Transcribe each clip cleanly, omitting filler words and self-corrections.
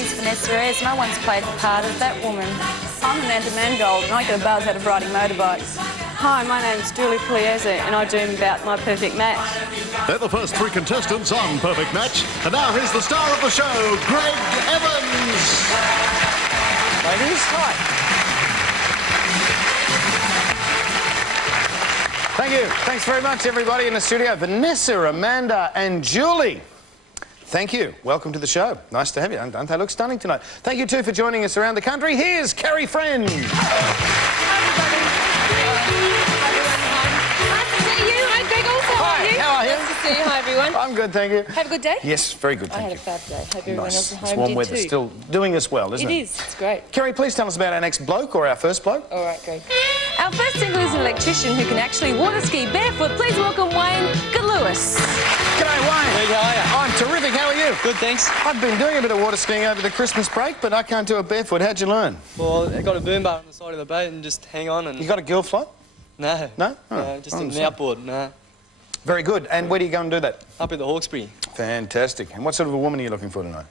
name's Vanessa Ayres and I once played the part of that woman. I'm Amanda Mangold and I get a buzz out of riding motorbikes. Hi, my name's Julie Pugliese and I dream about my perfect match. They're the first three contestants on Perfect Match. And now here's the star of the show, Greg Evans. Ladies, hi. Thank you. Thanks very much, everybody in the studio. Vanessa, Amanda and Julie. Thank you. Welcome to the show. Nice to have you. Don't they look stunning tonight? Thank you, too, for joining us around the country. Here's Carrie Friend. Hi, everyone. I'm good, thank you. Have a good day? Yes, very good, thank you. I had a fab day. Hope everyone else at home It's warm did weather, too. still doing us well, isn't it? It is. It's great. Kerry, please tell us about our next bloke or our first bloke. All right, Greg. Our first single is an electrician who can actually water ski barefoot. Please welcome Wayne Lewis. G'day, Wayne. Hey, how are you? I'm terrific. How are you? Good, thanks. I've been doing a bit of water skiing over the Christmas break, but I can't do it barefoot. How'd you learn? Well, I got a boom bar on the side of the boat and just hang on and... You got a gill float? No. No? Oh, No, just an outboard, no. Very good. And where do you go and do that? Up at the Hawkesbury. Fantastic. And what sort of a woman are you looking for tonight?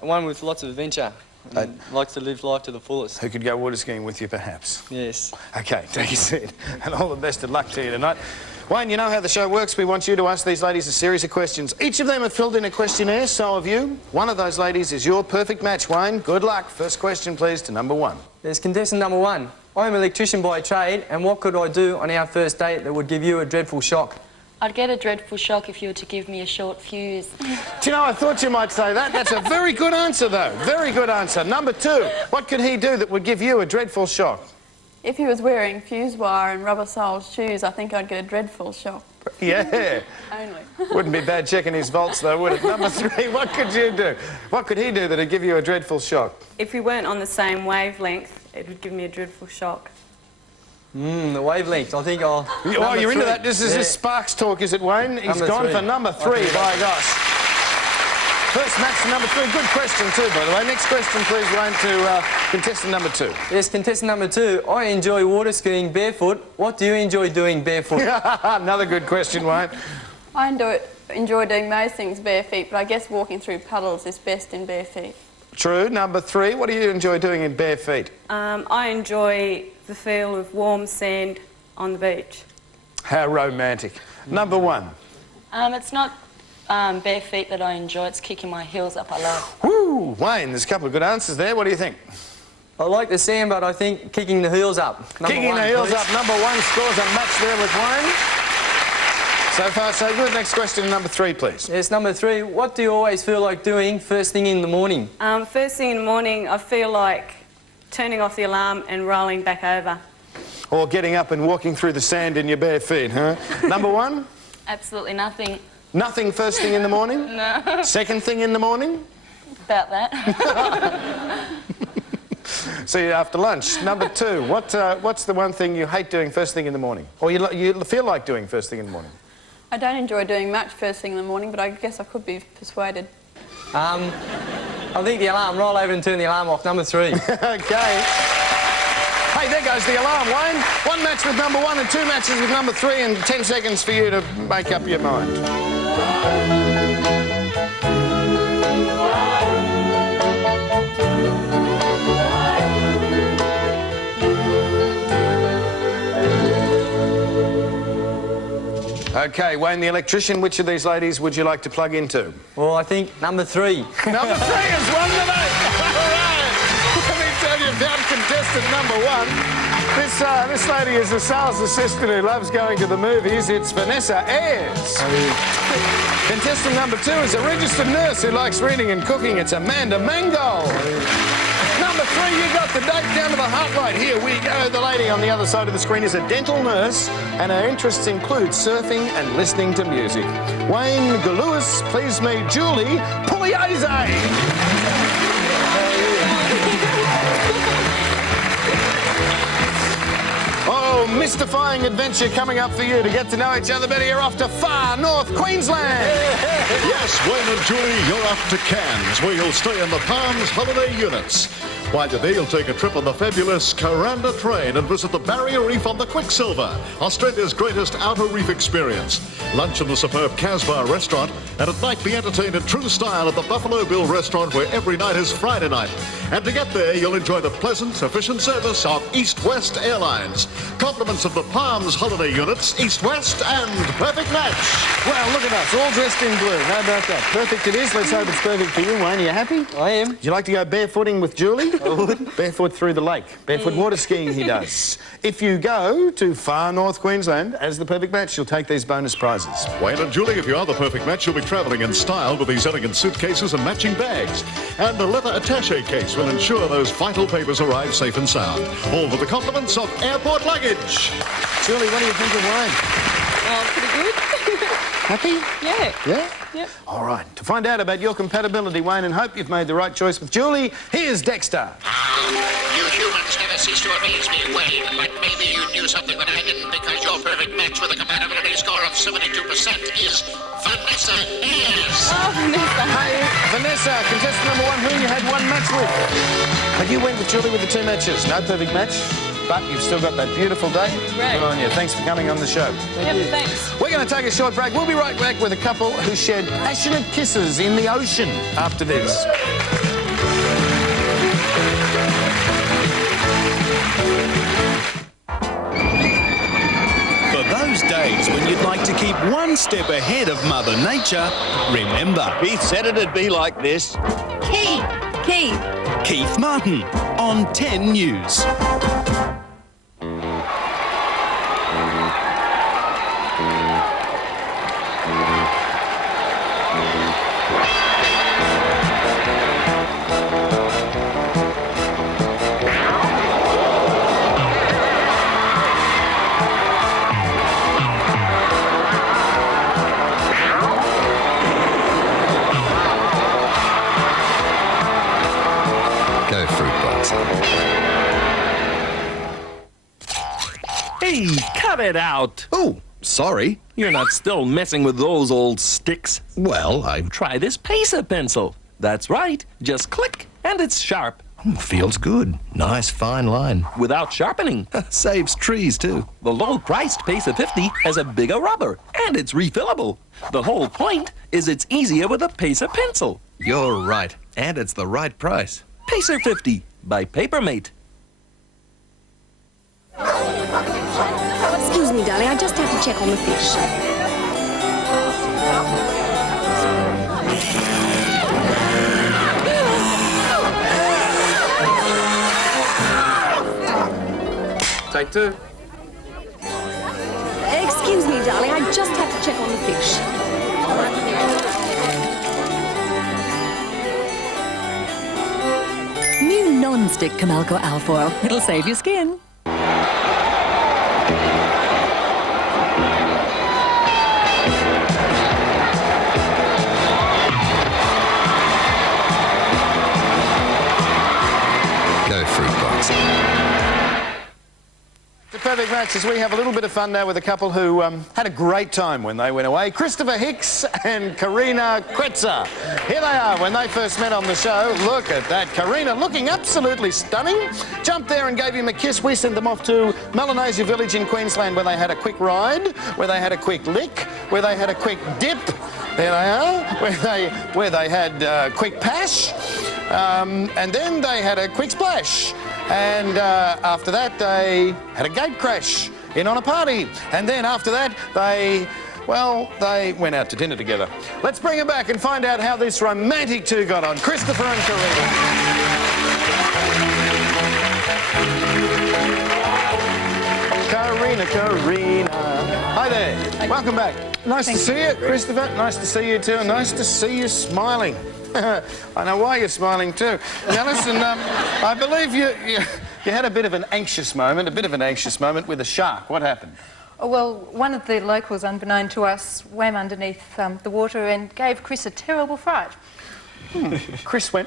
One with lots of adventure and likes to live life to the fullest. Who could go water skiing with you, perhaps? Yes. OK, take your seat. And all the best of luck to you tonight. Wayne, you know how the show works. We want you to ask these ladies a series of questions. Each of them have filled in a questionnaire, so have you. One of those ladies is your perfect match, Wayne. Good luck. First question, please, to number one. There's contestant number one. I'm an electrician by trade, and what could I do on our first date that would give you a dreadful shock? I'd get a dreadful shock if you were to give me a short fuse. Do you know, I thought you might say that. That's a very good answer, though. Very good answer. Number two, what could he do that would give you a dreadful shock? If he was wearing fuse wire and rubber-soled shoes, I think I'd get a dreadful shock. Yeah. Only. Wouldn't be bad checking his volts, though, would it? Number three, what could you do? What could he do that would give you a dreadful shock? If we weren't on the same wavelength, it would give me a dreadful shock. The wavelength. I think I'll... Oh, you're into that. This is this Sparks talk, is it, Wayne? He's gone for number three, by gosh. First match to number three. Good question, too, by the way. Next question, please, Wayne, to contestant number two. Yes, contestant number two. I enjoy water skiing barefoot. What do you enjoy doing barefoot? Another good question, Wayne. I enjoy doing most things bare feet, but I guess walking through puddles is best in bare feet. True. Number three, what do you enjoy doing in bare feet? I enjoy the feel of warm sand on the beach. How romantic. Number one. It's not bare feet that I enjoy, it's kicking my heels up I love. Woo! Wayne, there's a couple of good answers there. What do you think? I like the sand, but I think kicking the heels up. Kicking the heels up. Number one scores a match there with Wayne. So far, so good. Next question, number three, please. Yes, number three. What do you always feel like doing first thing in the morning? First thing in the morning, I feel like turning off the alarm and rolling back over. Or getting up and walking through the sand in your bare feet, huh? Number one? Absolutely nothing. Nothing first thing in the morning? No. Second thing in the morning? About that. See you after lunch. Number two, what's the one thing you hate doing first thing in the morning? Or you feel like doing first thing in the morning? I don't enjoy doing much first thing in the morning, but I guess I could be persuaded. I think the alarm. Roll over and turn the alarm off. Number three. OK. Hey, there goes the alarm, Wayne. One match with number one and two matches with number three, and 10 seconds for you to make up your mind. OK, Wayne, the electrician, which of these ladies would you like to plug into? Well, I think number three. Number three is one today. All right. Let me tell you about contestant number one. This lady is a sales assistant who loves going to the movies. It's Vanessa Ayres. Contestant number two is a registered nurse who likes reading and cooking. It's Amanda Mangold. Number three, you got the date down to the heart right. Here we go. The lady on the other side of the screen is a dental nurse, and her interests include surfing and listening to music. Wayne Lewis, please meet Julie Pugliese. Oh, mystifying adventure coming up for you. To get to know each other better, you're off to far north Queensland. Yes, Wayne and Julie, you're off to Cairns, where you'll stay in the Palms holiday units. While you're there, you'll take a trip on the fabulous Coranda train and visit the Barrier Reef on the Quicksilver, Australia's greatest outer reef experience. Lunch in the superb Casbah restaurant, and at night be entertained in true style at the Buffalo Bill restaurant, where every night is Friday night. And to get there, you'll enjoy the pleasant, efficient service of East West Airlines. Compliments of the Palms Holiday Units, East West, and Perfect Match. Well, look at us, all dressed in blue. How about that? Perfect it is. Let's hope it's perfect for you, Wayne. Are you happy? I am. Would you like to go barefooting with Julie? I would. Barefoot through the lake. Barefoot water skiing he does. If you go to far north Queensland as the perfect match, you'll take these bonus prizes. Wayne and Julie, if you are the perfect match, you'll be travelling in style with these elegant suitcases and matching bags. And a leather attaché case will ensure those vital papers arrive safe and sound. All with the compliments of airport luggage. Julie, what do you think of Wayne? Pretty good. Happy? Yeah. Yeah? Yep. All right. To find out about your compatibility, Wayne, and hope you've made the right choice with Julie, here's Dexter. You humans never cease to amaze me, Wayne, but maybe you knew something that I didn't, because your perfect match with a compatibility score of 72% is Vanessa Ayres. Oh, Vanessa. Hey, Vanessa, contestant number one, who you had one match with. But you went with Julie with the two matches. No perfect match, but you've still got that beautiful date. Great. Good on you. Thanks for coming on the show. Yep, thanks. We're going to take a short break. We'll be right back with a couple who shared passionate kisses in the ocean after this. For those days when you'd like to keep one step ahead of Mother Nature, remember Keith said it'd be like this. Keith Martin on 10 News. Hey, cut it out. Oh, sorry. You're not still messing with those old sticks. Well, Try this pacer pencil. That's right. Just click, and it's sharp. feels good. Nice fine line. Without sharpening. Saves trees, too. The low-priced Pacer 50 has a bigger rubber, and it's refillable. The whole point is it's easier with a Pacer pencil. You're right. And it's the right price. Pacer 50 by Papermate. Excuse me, darling, I just have to check on the fish. Take two. Excuse me, darling, I just have to check on the fish. New non-stick Camalco Alfoil. It'll save your skin. Go Fruit Box. The perfect match is we have a little bit of fun now with a couple who had a great time when they went away. Christopher Hicks and Karina Kretzer. Here they are when they first met on the show. Look at that. Karina looking absolutely stunning. Jumped there and gave him a kiss. We sent them off to Melanesia Village in Queensland where they had a quick ride, where they had a quick lick, where they had a quick dip. There they are, where they had a quick pash. And then they had a quick splash. And after that, they had a gate crash in on a party. And then after that, they went out to dinner together. Let's bring them back and find out how this romantic two got on. Christopher and Karina. Karina. Hi there. Welcome back. Nice to see you, Christopher. Nice to see you too. And nice to see you smiling. I know why you're smiling too. Now listen, I believe you had a bit of an anxious moment with a shark. What happened? Oh, well, one of the locals, unbeknown to us, swam underneath the water and gave Chris a terrible fright. Chris went,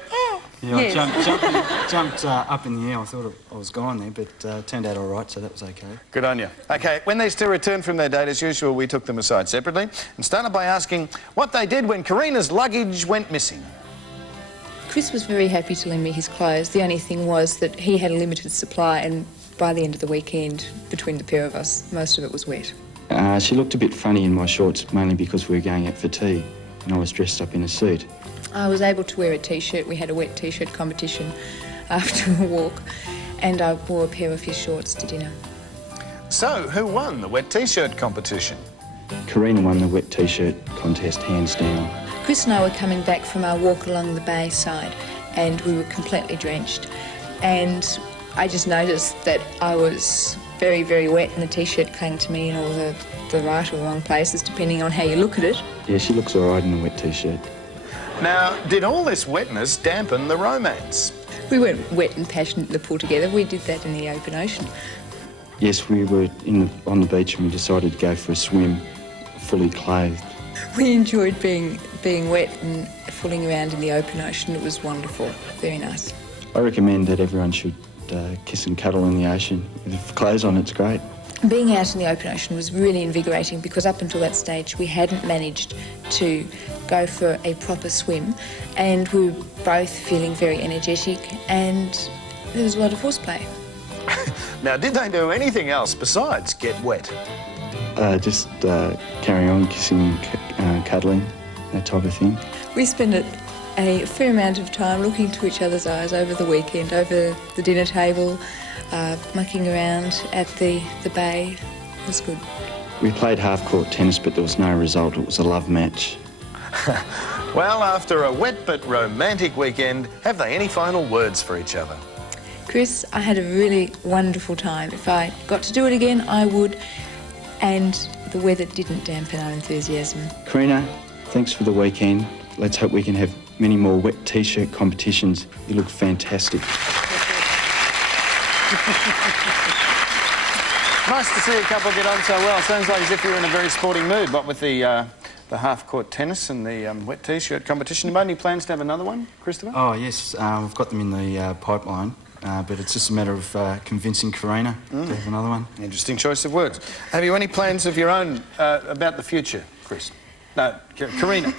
Yeah, Yes. I jumped up in the air. I thought I was gone there, but it turned out all right, so that was okay. Good on you. OK, when these two returned from their date, as usual, we took them aside separately and started by asking what they did when Karina's luggage went missing. Chris was very happy to lend me his clothes. The only thing was that he had a limited supply, and by the end of the weekend, between the pair of us, most of it was wet. She looked a bit funny in my shorts, mainly because we were going out for tea and I was dressed up in a suit. I was able to wear a T-shirt. We had a wet T-shirt competition after a walk, and I wore a pair of his shorts to dinner. So, who won the wet T-shirt competition? Karina won the wet T-shirt contest hands down. Chris and I were coming back from our walk along the bay side, and we were completely drenched. And I just noticed that I was very, very wet, and the T-shirt clung to me in all the right or wrong places, depending on how you look at it. Yeah, she looks all right in a wet T-shirt. Now, did all this wetness dampen the romance? We weren't wet and passionate in the pool together. We did that in the open ocean. Yes, we were on the beach and we decided to go for a swim, fully clothed. We enjoyed being wet and fooling around in the open ocean. It was wonderful, very nice. I recommend that everyone should kiss and cuddle in the ocean. With clothes on, it's great. Being out in the open ocean was really invigorating because up until that stage we hadn't managed to go for a proper swim, and we were both feeling very energetic, and there was a lot of horseplay. Now, did they do anything else besides get wet? Just carry on kissing, cuddling, that type of thing. We spent a fair amount of time looking into each other's eyes over the weekend, over the dinner table, mucking around at the bay. It was good. We played half-court tennis, but there was no result. It was a love match. Well, after a wet but romantic weekend, have they any final words for each other? Chris, I had a really wonderful time. If I got to do it again, I would. And the weather didn't dampen our enthusiasm. Karina, thanks for the weekend. Let's hope we can have many more wet T-shirt competitions. You look fantastic. Nice to see a couple get on so well. Sounds like as if you're in a very sporting mood, what with the half-court tennis and the wet T-shirt competition. You got any plans to have another one, Christopher? Oh, yes. We've got them in the pipeline, but it's just a matter of convincing Karina to have another one. Interesting choice of words. Have you any plans of your own about the future, Chris? No, Karina.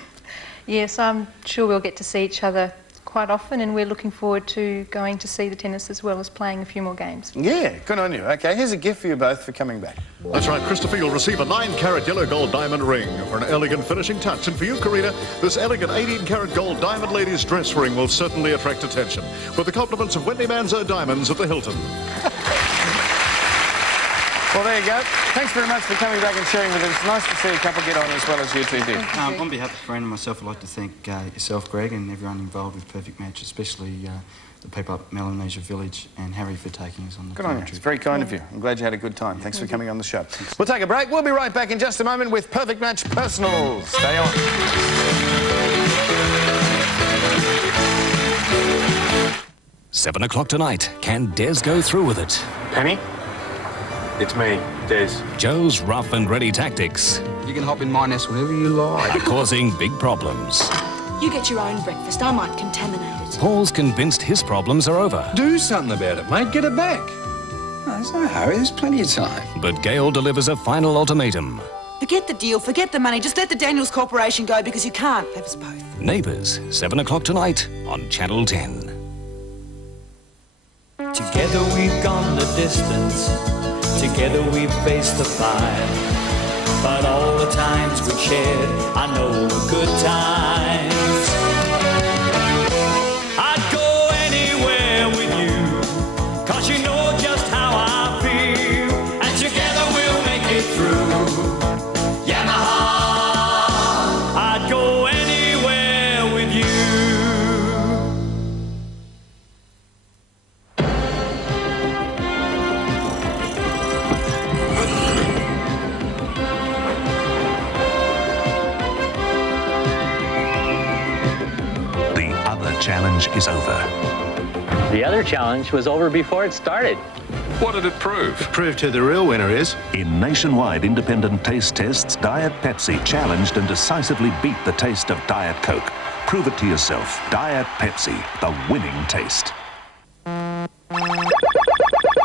Yes, I'm sure we'll get to see each other quite often, and we're looking forward to going to see the tennis as well as playing a few more games. Yeah, good on you. OK, here's a gift for you both for coming back. That's right, Christopher, you'll receive a 9-carat yellow gold diamond ring for an elegant finishing touch. And for you, Karina, this elegant 18-carat gold diamond lady's dress ring will certainly attract attention. With the compliments of Wendy Manzo Diamonds at the Hilton. Well, there you go. Thanks very much for coming back and sharing with us. Nice to see a couple get on as well as you two did. On behalf of Karina and myself, I'd like to thank yourself, Greg, and everyone involved with Perfect Match, especially the people up at Melanesia Village and Harry for taking us on the Good on you. It's very kind of you. I'm glad you had a good time. Thanks for coming on the show. We'll take a break. We'll be right back in just a moment with Perfect Match Personals. Stay on. 7 o'clock tonight. Can Des go through with it? Penny? It's me, Des. Joe's rough and ready tactics You can hop in my nest whenever you like. are causing big problems. You get your own breakfast. I might contaminate it. Paul's convinced his problems are over. Do something about it, mate. Get it back. Oh, there's no hurry. There's plenty of time. But Gail delivers a final ultimatum. Forget the deal. Forget the money. Just let the Daniels Corporation go because you can't have us both. Neighbours, 7 o'clock tonight on Channel 10. Together we've gone the distance. Together we've faced the fire. But all the times we've shared, I know were good times. I'd go anywhere with you, 'cause you know just how I feel. And together we'll make it through. Yamaha, I'd go anywhere with you. Challenge is over. The other challenge was over before it started. What did it prove? It proved who the real winner is. In nationwide independent taste tests, Diet Pepsi challenged and decisively beat the taste of Diet Coke. Prove it to yourself. Diet Pepsi, the winning taste.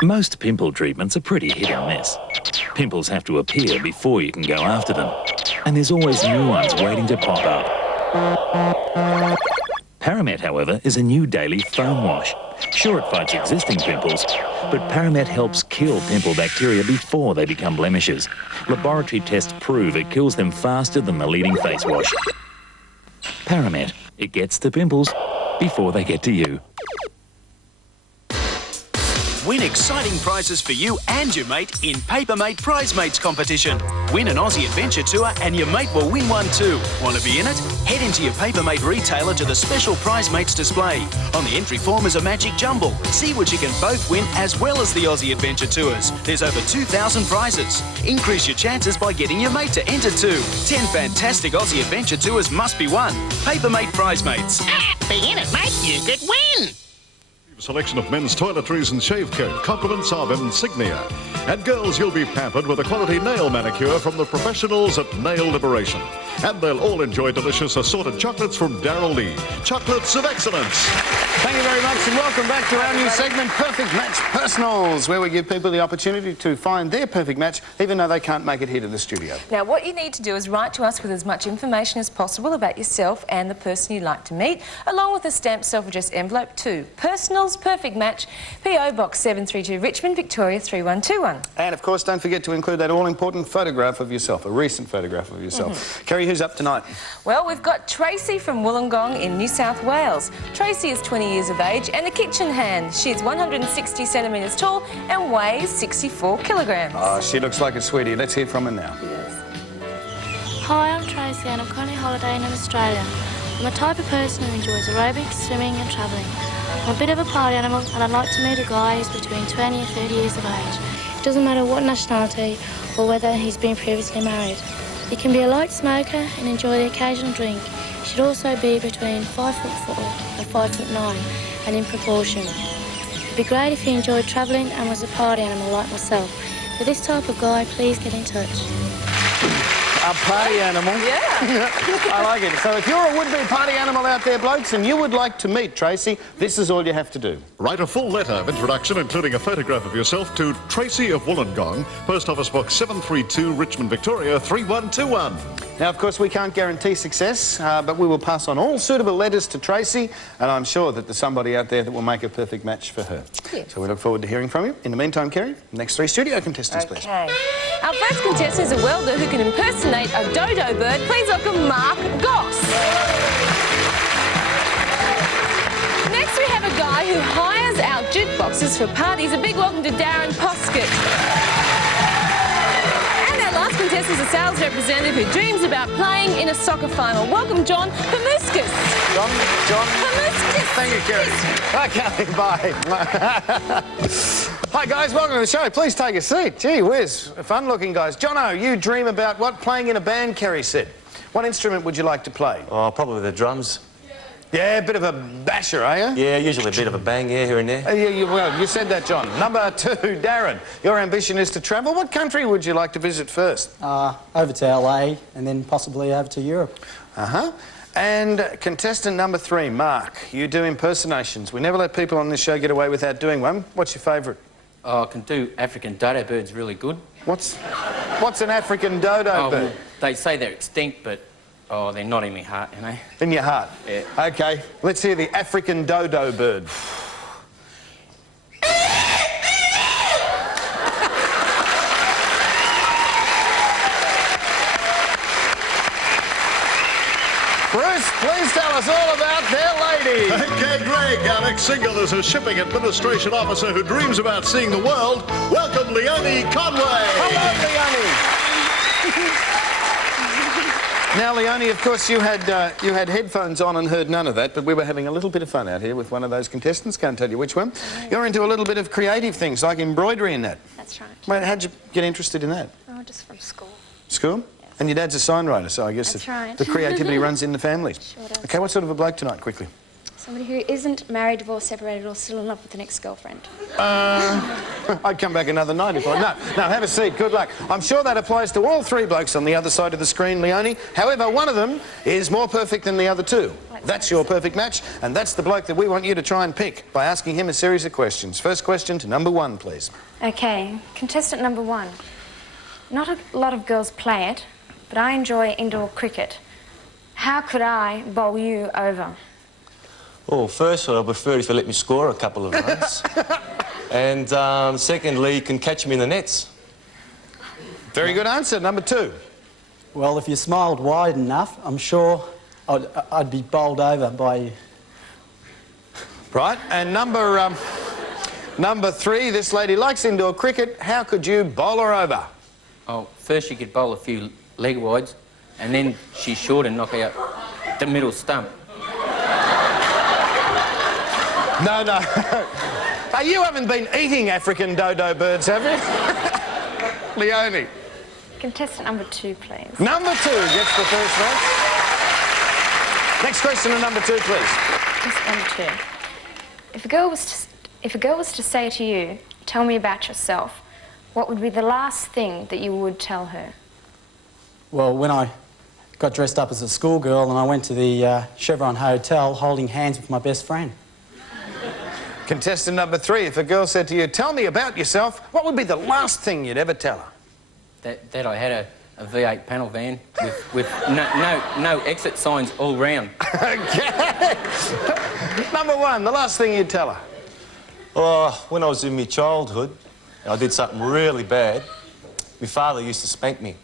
Most pimple treatments are pretty hit or miss. Pimples have to appear before you can go after them. And there's always new ones waiting to pop up. Paramet, however, is a new daily foam wash. Sure, it fights existing pimples, but Paramet helps kill pimple bacteria before they become blemishes. Laboratory tests prove it kills them faster than the leading face wash. Paramet, it gets to pimples before they get to you. Win exciting prizes for you and your mate in Papermate Prize Mates competition. Win an Aussie adventure tour and your mate will win one too. Want to be in it? Head into your Papermate retailer to the special Prize Mates display. On the entry form is a magic jumble. See what you can both win as well as the Aussie adventure tours. There's over 2,000 prizes. Increase your chances by getting your mate to enter too. 10 fantastic Aussie adventure tours must be won. Papermate Prize Mates. Be in it, mate. You could win. Selection of men's toiletries and shave coat, compliments of Insignia. And girls, you'll be pampered with a quality nail manicure from the professionals at Nail Liberation. And they'll all enjoy delicious assorted chocolates from Darryl Lee. Chocolates of excellence. Thank you very much and welcome back to our new segment, Perfect Match Personals, where we give people the opportunity to find their perfect match even though they can't make it here to the studio. Now, what you need to do is write to us with as much information as possible about yourself and the person you'd like to meet, along with a stamped self-addressed envelope to Personals Perfect Match, P.O. Box 732, Richmond, Victoria 3121. And, of course, don't forget to include that all-important photograph of yourself, a recent photograph of yourself. Kerry, who's up tonight? Well, we've got Tracy from Wollongong in New South Wales. Tracy is 20 years of age and a kitchen hand. She's 160 centimetres tall and weighs 64 kilograms. Oh, she looks like a sweetie. Let's hear from her now. Hi, I'm Tracy and I'm currently holidaying in Australia. I'm a type of person who enjoys aerobics, swimming and travelling. I'm a bit of a party animal and I'd like to meet a guy who's between 20 and 30 years of age. It doesn't matter what nationality or whether he's been previously married. He can be a light smoker and enjoy the occasional drink. He should also be between 5'4" and 5'9" and in proportion. It'd be great if he enjoyed travelling and was a party animal like myself. For this type of guy, please get in touch. A party animal? Yeah. I like it. So if you're a would-be party animal out there, blokes, and you would like to meet Tracy, this is all you have to do. Write a full letter of introduction, including a photograph of yourself, to Tracy of Wollongong, Post Office Box 732, Richmond, Victoria 3121. Now, of course, we can't guarantee success, but we will pass on all suitable letters to Tracy, and I'm sure that there's somebody out there that will make a perfect match for her. Yes. So we look forward to hearing from you. In the meantime, Kerry, next three studio contestants, please. Okay. Our first contestant is a welder who can impersonate a dodo bird. Please welcome Mark Goss. Next we have a guy who hires out jukeboxes for parties. A big welcome to Darren Poskett. And our last contestant is a sales representative who dreams about playing in a soccer final. Welcome John Pamuskas. John Pamuskas. Thank you, Kerry. Okay, bye. Hi, guys. Welcome to the show. Please take a seat. Gee whiz. Fun-looking guys. Jono, you dream about what? Playing in a band, Kerry said. What instrument would you like to play? Oh, probably the drums. Yeah, a bit of a basher, are you? Yeah, usually a bit of a bang, yeah, here and there. Well, you said that, John. Number two, Darren. Your ambition is to travel. What country would you like to visit first? Over to LA and then possibly over to Europe. Uh-huh. And contestant number three, Mark. You do impersonations. We never let people on this show get away without doing one. What's your favourite? Oh, I can do African dodo birds really good. What's an African dodo bird? Well, they say they're extinct, but oh, they're not in my heart, you know. In your heart? Yeah. Okay, let's hear the African dodo bird. Bruce, please tell us all about their lady. Okay, Greg. Our next single is a shipping administration officer who dreams about seeing the world. Welcome, Leonie Conway. Hello, Leonie. Now, Leonie, of course, you had headphones on and heard none of that, but we were having a little bit of fun out here with one of those contestants. Can't tell you which one. You're into a little bit of creative things, like embroidery and that. That's right. Well, how'd you get interested in that? Oh, just from school. School? And your dad's a signwriter, so I guess That's right. the creativity runs in the family. Sure does. Okay, what sort of a bloke tonight, quickly? Somebody who isn't married, divorced, separated, or still in love with an ex-girlfriend. I'd come back another night if I... No, have a seat. Good luck. I'm sure that applies to all three blokes on the other side of the screen, Leonie. However, one of them is more perfect than the other two. That's your perfect match, and that's the bloke that we want you to try and pick by asking him a series of questions. First question to number one, please. Okay, contestant number one. Not a lot of girls play it, but I enjoy indoor cricket. How could I bowl you over? Well, first, I prefer if you let me score a couple of runs. And secondly, you can catch me in the nets. Very good answer. Number 2. Well, if you smiled wide enough, I'm sure I'd be bowled over by you. Right, and number 3, this lady likes indoor cricket. How could you bowl her over? Oh, first you could bowl a few leg wides, and then she's short and knock out the middle stump. No, no. You haven't been eating African dodo birds, have you? Leonie. Contestant number 2, please. Number 2 gets the first match. Next question to number 2, please. Contestant number 2. If a girl was to say to you, "Tell me about yourself," what would be the last thing that you would tell her? Well, when I got dressed up as a schoolgirl and I went to the Chevron Hotel holding hands with my best friend. Contestant number 3, if a girl said to you, "Tell me about yourself," what would be the last thing you'd ever tell her? That I had a V8 panel van with no exit signs all round. Okay. Number 1, the last thing you'd tell her. Oh, when I was in my childhood, I did something really bad. My father used to spank me.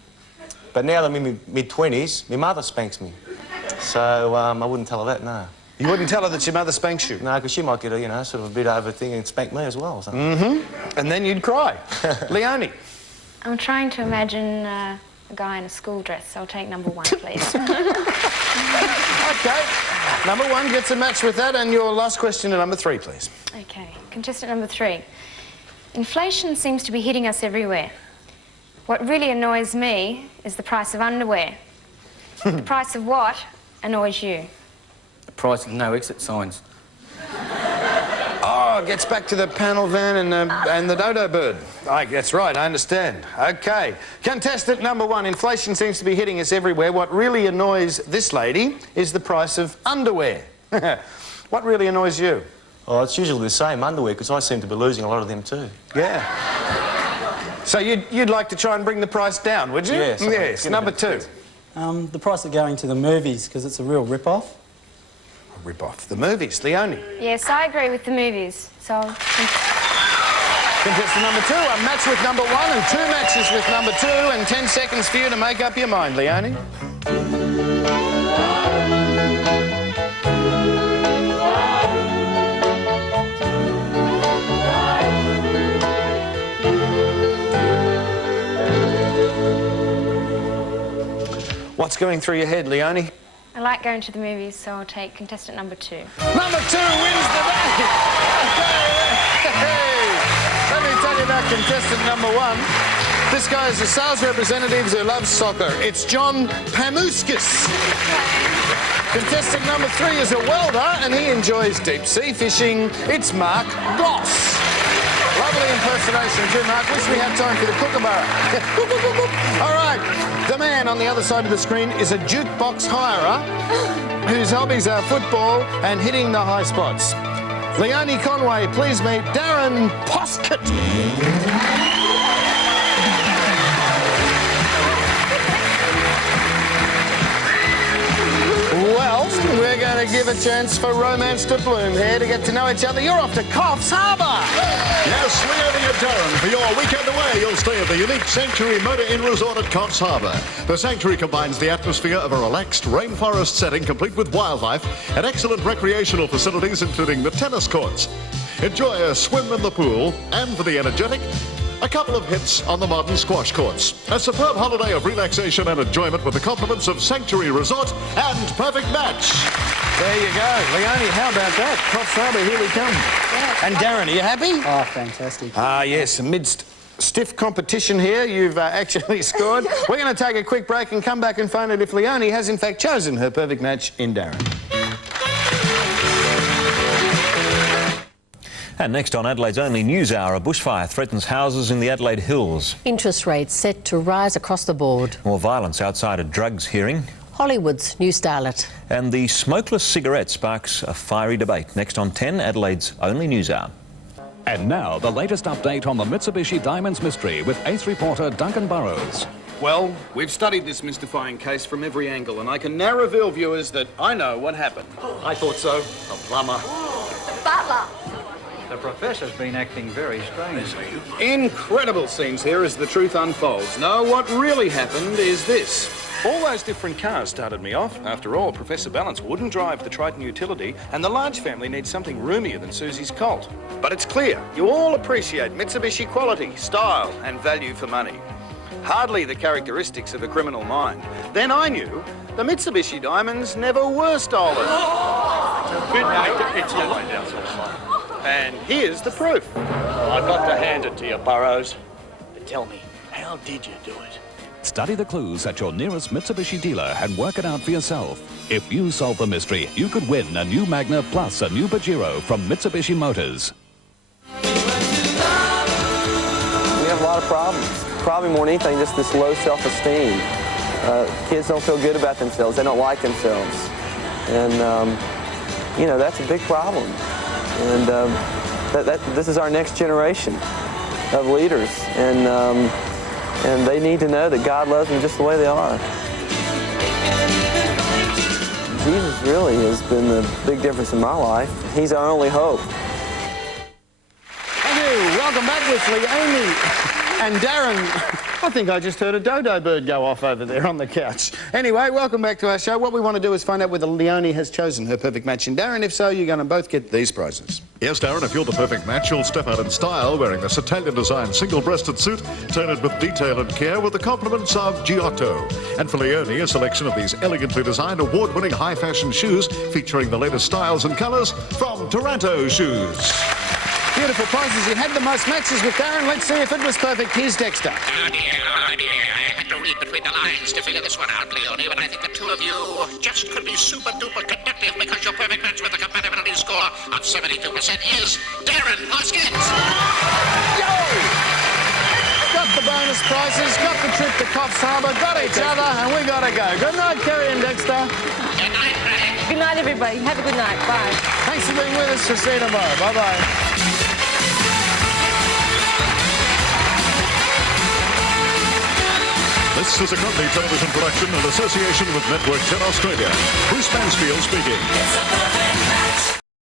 But now that I'm in my mid-20s, my mother spanks me. So I wouldn't tell her that, no. You wouldn't tell her that your mother spanks you? No, because she might get a, you know, sort of a bit over thing and spank me as well. So. Mm-hmm. And then you'd cry. Leonie. I'm trying to imagine a guy in a school dress, so I'll take number 1, please. Okay. Number 1 gets a match with that, and your last question to number 3, please. Okay. Contestant number 3. Inflation seems to be hitting us everywhere. What really annoys me is the price of underwear. The price of what annoys you? The price of no exit signs. Oh, it gets back to the panel van and the dodo bird. That's right, I understand. Okay. Contestant number 1, inflation seems to be hitting us everywhere. What really annoys this lady is the price of underwear. What really annoys you? Oh, it's usually the same underwear, because I seem to be losing a lot of them too. Yeah. So you'd like to try and bring the price down, would you? Yes. Yes. Number 2. The price of going to the movies, because it's a real rip-off. Rip off the movies. Leonie. Yes, I agree with the movies, so... Contestant number 2, a match with number 1 and 2 matches with number 2 and 10 seconds for you to make up your mind, Leonie. What's going through your head, Leonie? I like going to the movies, so I'll take contestant number 2. Number 2 wins the day! Hey! Let me tell you about contestant number 1. This guy is a sales representative who loves soccer. It's John Pamuskis. Contestant number 3 is a welder and he enjoys deep sea fishing. It's Mark Goss. Lovely impersonation too, Mark. Wish we had time for the kookaburra. All right. The man on the other side of the screen is a jukebox hirer whose hobbies are football and hitting the high spots. Leonie Conway, please meet Darren Poskett. Well, we're going to give a chance for romance to bloom here to get to know each other. You're off to Coffs Harbour. Yes, Leonie and Darren, for your weekend away, you'll stay at the unique Sanctuary Motor Inn Resort at Coffs Harbour. The Sanctuary combines the atmosphere of a relaxed rainforest setting complete with wildlife and excellent recreational facilities, including the tennis courts. Enjoy a swim in the pool, and for the energetic, a couple of hits on the modern squash courts. A superb holiday of relaxation and enjoyment with the compliments of Sanctuary Resort and Perfect Match. There you go. Leonie, how about that? Coffs Harbour, here we come. Yeah, and Darren, are you happy? Oh, fantastic. Ah, yes. Amidst stiff competition here, you've actually scored. We're going to take a quick break and come back and find out if Leonie has in fact chosen her perfect match in Darren. And next on Adelaide's only news hour, a bushfire threatens houses in the Adelaide Hills. Interest rates set to rise across the board. More violence outside a drugs hearing. Hollywood's new starlet. And the smokeless cigarette sparks a fiery debate. Next on 10, Adelaide's only news hour. And now, the latest update on the Mitsubishi Diamonds mystery with ace reporter Duncan Burrows. Well, we've studied this mystifying case from every angle, and I can now reveal, viewers, that I know what happened. I thought so. A plumber. Butler. The professor's been acting very strange. Incredible scenes here as the truth unfolds. No, what really happened is this. All those different cars started me off. After all, Professor Balance wouldn't drive the Triton utility, and the large family needs something roomier than Susie's Colt. But it's clear, you all appreciate Mitsubishi quality, style, and value for money. Hardly the characteristics of a criminal mind. Then I knew the Mitsubishi diamonds never were stolen. And here's the proof. I've got to hand it to you, Burrows. But tell me, how did you do it? Study the clues at your nearest Mitsubishi dealer and work it out for yourself. If you solve the mystery, you could win a new Magna plus a new Pajero from Mitsubishi Motors. We have a lot of problems. Probably more than anything, just this low self-esteem. Kids don't feel good about themselves. They don't like themselves. And, you know, that's a big problem. And this is our next generation of leaders. And they need to know that God loves them just the way they are. Jesus really has been the big difference in my life. He's our only hope. Thank you. Welcome back with Leonie and Darren. I think I just heard a dodo bird go off over there on the couch. Anyway, welcome back to our show. What we want to do is find out whether Leonie has chosen her perfect match. And Darren, if so, you're going to both get these prizes. Yes, Darren, if you're the perfect match, you'll step out in style wearing this Italian-designed single-breasted suit, tailored with detail and care with the compliments of Giotto. And for Leonie, a selection of these elegantly designed, award-winning high-fashion shoes featuring the latest styles and colours from Taranto Shoes. Beautiful prizes. You had the most matches with Darren. Let's see if it was perfect. Here's Dexter. Oh dear. I had to read between the lines to figure this one out, Leonie, but I think the two of you just could be super-duper conductive because your perfect match with a compatibility score of 72% is Darren Hoskins. Yo! Got the bonus prizes, got the trip to Coffs Harbour, got each other, and we got to go. Good night, Kerry and Dexter. Good night, Frank. Good night, everybody. Have a good night. Bye. Thanks for being with us. We'll see you tomorrow. Bye-bye. This is a Conway television production in association with Network 10 Australia. Bruce Mansfield speaking. It's a perfect match.